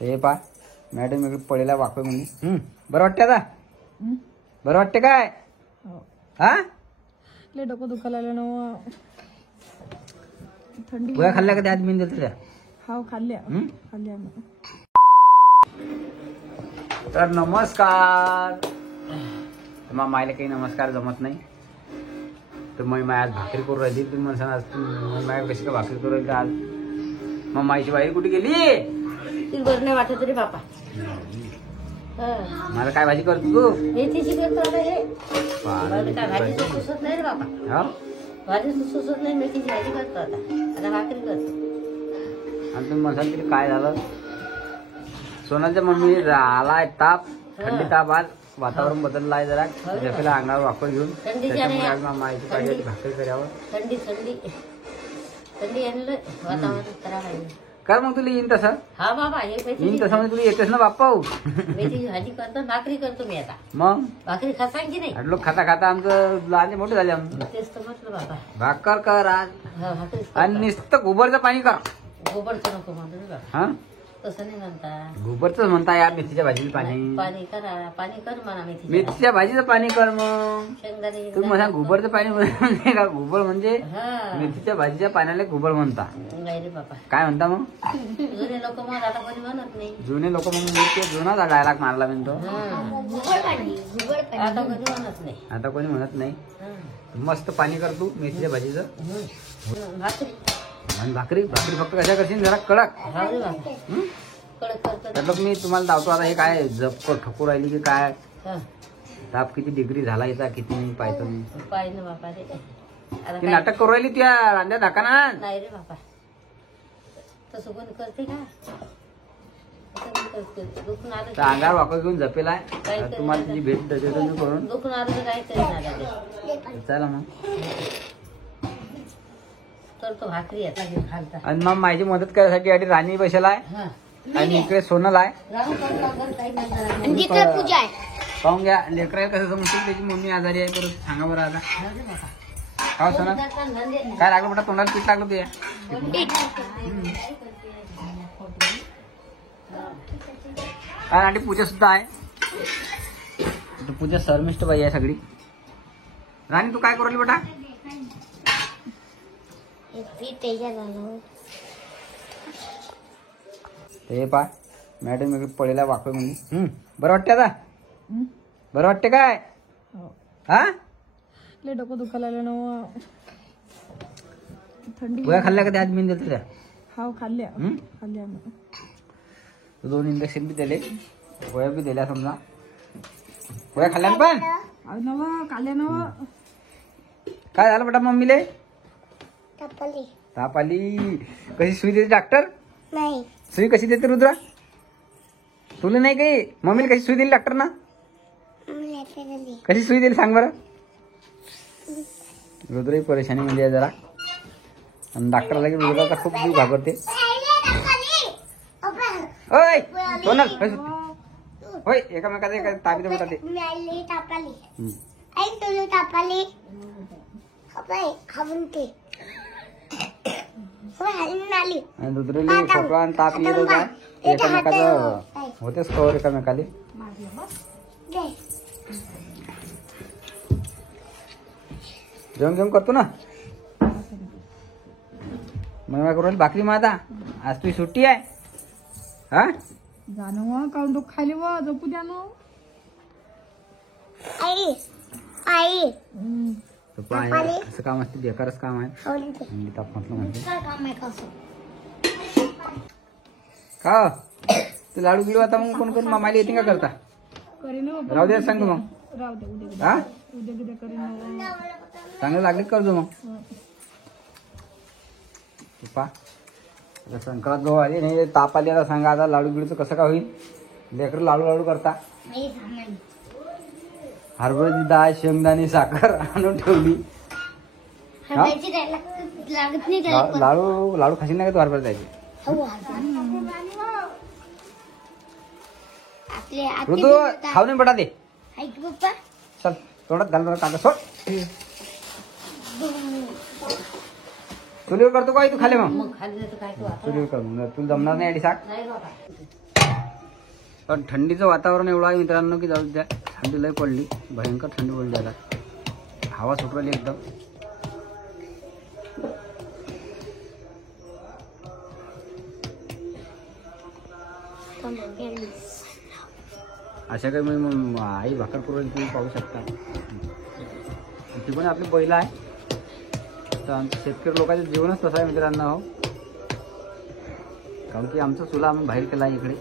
हे पा मॅडम इकडे पडेला वाकड म्हणजे बरं वाटते आता बरं वाटते काय हा लय डोकं दुखायला लागलं ना थंडी गोळ्या खाल्ल्या का त्या आज मी दिलं त्या हाव खाल्ल्या खाल्ल्या ना. तर नमस्कार मग मायला काही नमस्कार जमत नाही तर मग माय आज भाकरी करू राहिली तुम्ही मला सांगा आज माय कशी का भाकरी करू राहिली आज मग माईची बाई कुठे गेली ती बरं नाही वाटत रे बापा. मला काय भाजी करतो तू मेथीची करतो आता हे मला काय भाजी सुचत नाही रे बापा. हा भाजी सुचत नाही मेथीची भाजी करतो आता भाकरी करतो. आणि तुम्ही मला सांगते काय झालं सोनाच्या मम्मी आलाय ताप थंडी ताप आज वातावरण बदललं आहे जरा जफेला अंगावर वापर घेऊन त्याच्यामुळे माहिती पाहिजे भाकरी करावं. थंडी थंडी थंडी आणलं वातावरण खराब आहे. कर मग तुला येईन तसं हा बाबा हे येईन तसं म्हणजे तुला येतेस ना बाप्पा मेथीची भाजी करतो भाकरी करतो मी आता. मग भाकरी खासान की नाही लोक खाता खाता आमचं लहान मोठे झाले आमचं तेच तर म्हटलं बाबा. भाकर कर आज हा भाकरी आणि नुसतं गोबरचं पाणी कर. गोबरचं नको म्हणतो रे बाबा. हा तसं नाही म्हणता गोबरच म्हणता यार मेथीच्या भाजीचं पाणी पाणी करा पाणी कर म्हणा मेथीच्या भाजीचं पाणी कर मग शेंगदाणे तुम्ही मला गोबरचं पाणी म्हणजे का गोबर म्हणजे हा मेथीच्या भाजीच्या पाण्याला गोबर म्हणता नाही रे बाबा. काय म्हणता मग जुने लोक मग आता कोणी म्हणत नाही. जुने लोक मग मी ते जुनाचा डायलॉग मारला मी तो आता कोणी म्हणत नाही. आता कोणी म्हणत नाही. मस्त पाणी कर तू मेथीच्या भाजीचं भाकरी आणि भाकरी भाकरी फक्त कशा करशील जरा कडक हा रे बाबा. कडक करतो. तर मी तुम्हाला धावतो आता हे काय जप ठकू राहिली की काय हा ताप किती डिग्री झाला याचा किती नाही पाहतो मी पाहिजे बाबा रे आता ती काय नाटक करू राहिली त्या रांध्या धाकाना नाही रे बाबा. तसं कोणी करते का तसं कोणी करते. दुखून आलं तर अंगावर वापर घेऊन जपेला आहे तुम्हाला तुझी भेट देतो मी करून दुखून आलं तर काय तरी नाही चला मग करतो भाकरी आता हे घालता. आणि मग माझी मदत करायसाठी आधी राणी बसेला आहे हा आणि इकडे सोनल आहे राहू करतो काही नाही पूजा आहे. पाहून घ्या लेकराला कसं समजतील त्याची मम्मी आजारी आहे परत सांगा बरं आता का सोनल काय लागलं बेटा तोंडाला पीठ लागलं तुझ्या आणि पूजा सुद्धा आहे पूजा शर्मिष्ठ बाई आहे सगळी. राणी तू काय करू राहिली बेटा हे पा मॅडम इकडे पडेला वाकड म्हणजे बरं वाटते आता बरं वाटते काय हा लय डोकं दुखायला लागलं ना थंडी गोळ्या खाल्ल्या का त्या आज मी दिलं त्या हाव खाल्ल्या खाल्ल्या ना. 2 इंजेक्शन बी दिले गोळ्या बी दिल्या समजा गोळ्या खाल्ल्या पण नव खाल्ल्या नव काय झालं बेटा मम्मीले ताप आली कशी सुई देते डॉक्टर नाही सुई कशी देते रुद्रा तुला नाही काही मम्मीला कशी सुई दिली डॉक्टर ना कशी सुई दिली सांग बरं रुद्राही परेशानी मध्ये आहे जरा आणि डॉक्टरला की रुद्राचा खूप जीव घाबरते. ओय सोनल होय एकामेकाचा एका ताबी देता ते आणि रुद्रेली खोकला आणि ताप येत होता एकामेकाचं होतेच कवर एकामेकाले. जेवण जेवण करतो ना मग करू भाकरी मग आता आज तुझी सुट्टी आहे हा जाणं व काऊन दुःख खाली व झोपू द्या ना. असं काम असते बेकारच काम आहे ताप म्हटलं म्हणजे का तू लाडू गिडू आता मग कोण कोण मामाला येते का करता करीन राहू दे सांगतो मग राहू दे उद्या हा उद्या करीन चांगलं लागले करतो मग पा आता संक्रांत जवळ आली नाही ताप आली आता सांगा आता लाडू गिडूचं कसं का होईल लेकरं लाडू लाडू करता हरभऱ्याची डाळ शेंगदाणे साखर आणून ठेवली लाडू लाडू खाशील नाही का तू हरभरा जायचे ऋतू खाऊ नाही बेटा ते चल तोंडात घाल बरं काका सोड चुलीवर करतो काय तू खाले मग खाली काय चुलीवर कर तुला जमणार नाही आधी साक नाही बाबा. पण थंडीचं वातावरण एवढं आहे मित्रांनो की जाऊ द्या. थंडी लय पडली, भयंकर थंडी पडली आता. हवा सुटली एकदम. अशा काही मी आई भाकर करून तुम्ही पाहू शकता. ती पण आपली बैल आहे. तर आमच्या शेतकरी लोकांचं जीवनच तसं आहे मित्रांनो. हो, कारण की आमचा चुला आम्ही बाहेर केला आहे इकडे.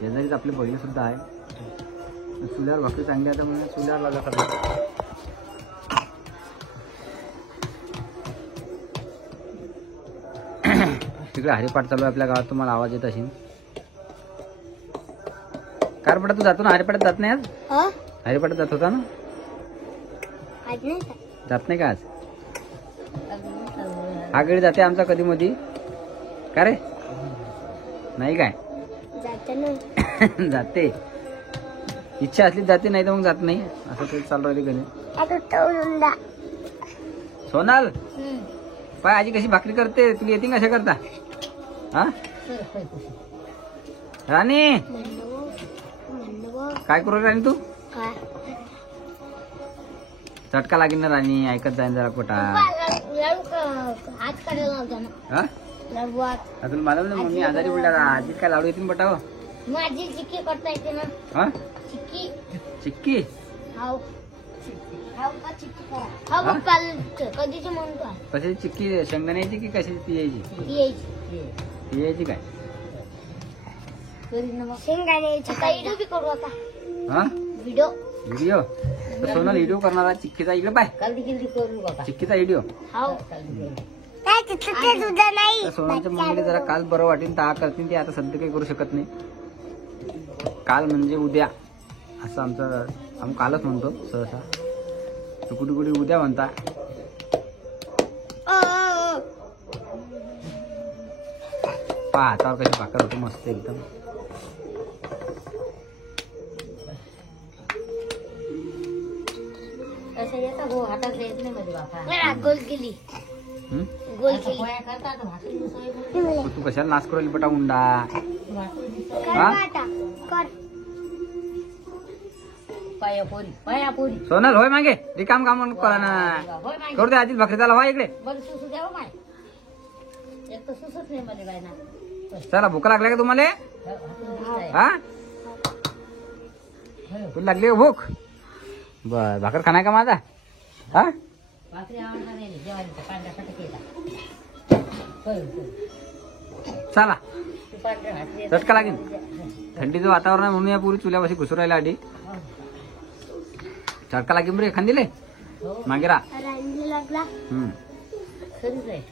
शेजारीच आपली बैल सुद्धा आहे. चुल्यावर भाकरी चांगली आहे म्हणून चुल्यावर लावला सगळं. तिकडे हरिपाठ चालू आहे आपल्या गावात, तुम्हाला आवाज येत असेल. कारपटात तू जातो ना हरिपाठात? जात नाही आज? हरिपाठात जात होता ना? जात नाही का आज? हा गडी जाते आमचा कधी मधी. का रे? नाही काय? जाते. इच्छा असली जाते, नाही तर मग जात नाही. असं काही चालू राहिले गणे. सोनाल पाय आजी कशी भाकरी करते, तुला येते कशा करता? हा राणी काय करू राणी तू? चटका लागेल ना राणी, ऐकत जाईन जरा पोटा. तुला मला मम्मी आजारी पडला, आजी काय लाडू येतील बटा? माझी चिक्की करता येते ना. हा चिक्की चिक्की कधीची म्हणतो कशाची चिक्की? शेंगदाण्याची की कशाची? ती यायची काय? शेंगदाण्याची व्हिडिओ बी करू आता. हा व्हिडिओ व्हिडिओ सोनाल व्हिडिओ करणारा चिक्कीचा. इकडे पाय, जल्दी जल्दी करू बाबा. चिक्कीचा व्हिडिओ. सोनालच्या मम्मीला जरा काल बरं वाटेल तर करतील ते. आता सध्या काही करू शकत नाही. काल म्हणजे उद्या असं आमचं, आम्ही कालच म्हणतो सहसा. तर कुठे कुठे उद्या म्हणता. पहा हातावर कशी भाकर होतो मस्त एकदम. असं येतं गो हातात येत नाही मध्ये बाबा. गोल केली गोल केली. तू कशाला नाच करू बटा उंडा? पायापोरी सोनल होय मागे रिकाम काम करा ना. करू दे आधीच भाकरी. चला व्हा इकडे. बरं सुसू द्यावं माय. एक तर सुसूच नाही मध्ये काय ना. चला भूक लागल्या का तुम्हाला? हा तुला लागली का भूक? बर भाकर खाणार का माझा? हा भाकरी आवडणार नाही जेवायला. पांढऱ्या फटकेला चला पांढऱ्या भाकरी चटका लागेल. थंडीचं वातावरण आहे म्हणून या पुरी चुल्यापाशी घुसू राहिला आधी. चटका लागेल बरे खांदिले मागे रा. लागला खरीच आहे.